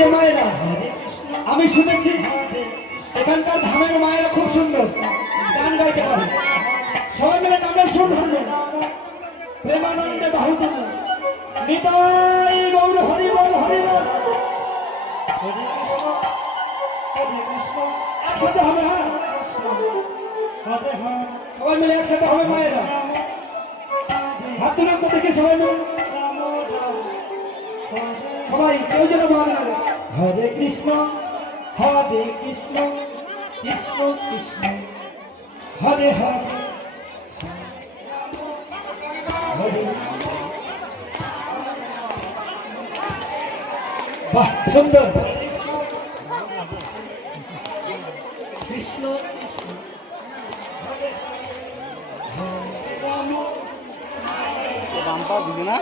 যে মায়েরা, আমি শুনেছি এখানকার ধামের মায়েরা খুব সুন্দর গান গাইতে পারে। সবাই মিলে গানের সুর ধরবেন। প্রেমানন্দে বাহুতুল্য নিতাই গৌর হরি বল হরি বল। একসাথে হবে, হ্যাঁ সবাই মিলে একসাথে হবে মায়েরা। হাত তুলে তো দেখি সবাই মিলে, সবাই কেউ যেন বলে না হরে কৃষ্ণ কৃষ্ণ কৃষ্ণ হরে হরে হরে। বাহ সুন্দর। কৃষ্ণ কৃষ্ণ বাম্পা দিবে না।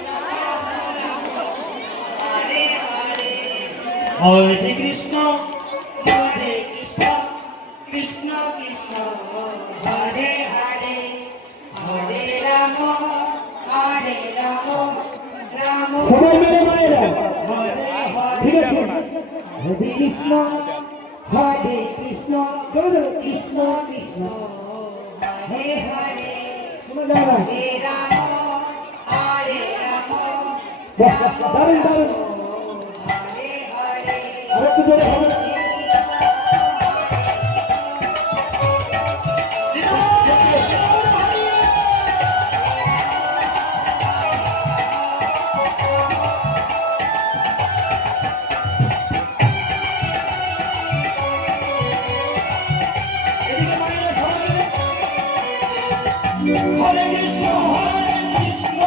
হরে কৃষ্ণ কৃষ্ণ কৃষ্ণ হরে হরে হরে রাম রাম। সবাই মিলে মায়েরা ঠিক আছে। হরে কৃষ্ণ কৃষ্ণ কৃষ্ণ কৃষ্ণ হরে হরে হরে রাম দারুণ দারুণ। আরেকটু জোরে হবে। হরে কৃষ্ণ কৃষ্ণ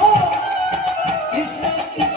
কৃষ্ণ